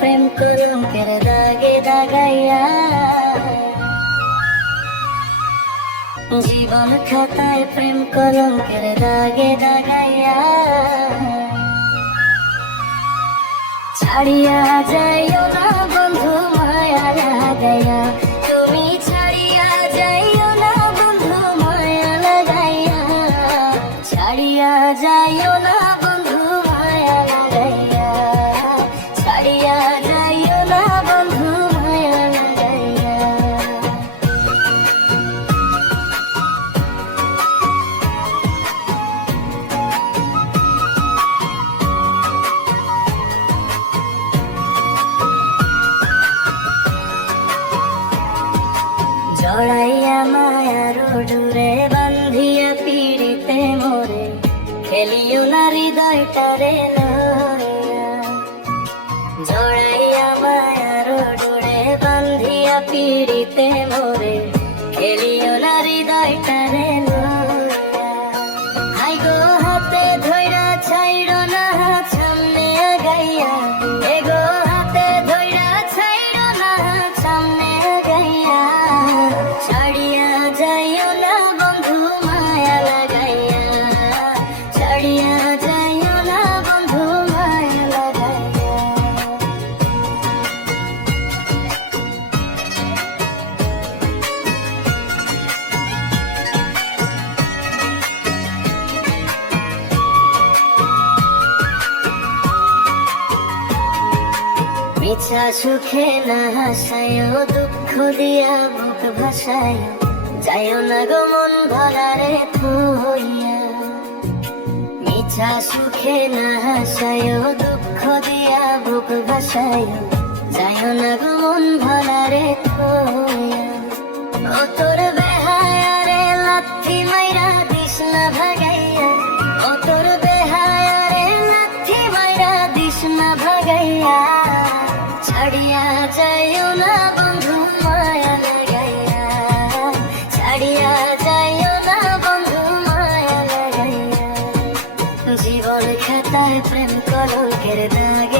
প্রেম কলঙ্কের দাগে দাগাইয়া, জীবন খাতায় প্রেম কলঙ্কের দাগে দাগাইয়া, ছাড়িয়া যাইও না বন্ধু মায়া লাগাইয়া, তুমি ছাড়িয়া যাইও না বন্ধু মায়া লাগাইয়া, ছাড়িয়া যাইও না বন্ধু মায়া লাগাইয়া, ছাড়িয়া যাইও না বন্ধু মায়া লাগাইয়া। জড়াইয়া মায়ার ডুরে বান্ধিয়া পিড়িতে মোরে, খেলিও না হৃদয়টারে লইয়া। জড়াইয়া মায়ার ডুরে বান্ধিয়া পিড়িতে মোরে, খেলিও না হৃদয়টারে লইয়া। হাই গো হাতে ধইরা ছাইড়ো না হাত সামনে আগাইয়া, এগো হাতে ধইরা ছাইড়ো না হাত সামনে আগাইয়া, ছাড়িয়া যাইও না বন্ধু মায়া লাগাইয়া, ছাড়িয়া যাইও না বন্ধু মায়া লাগাইয়া। মিছা সুখে না হাসায়ও, দুঃখ দিয়া বুক ভাসায়, যাইও না গো মন ভরারে থইয়া। মিছা সুখে না হাসায়ও, দুঃখ দিয়া বুক ভাসায়, যাইও না গো মন ভরারে থইয়া। ও তোর বেহায়ারে লাথি মাইরা দিস না ভাগাইয়া, ও তোর বেহায়ারে লাথি মাইরা দিস না ভাগাইয়া, ছাড়িয়া যাইও না বন্ধু মায়া লাগাইয়া, ছাড়িয়া যাইও না বন্ধু মায়া লাগাইয়া। জীবন খাতায় প্রেম কলঙ্কের দাগে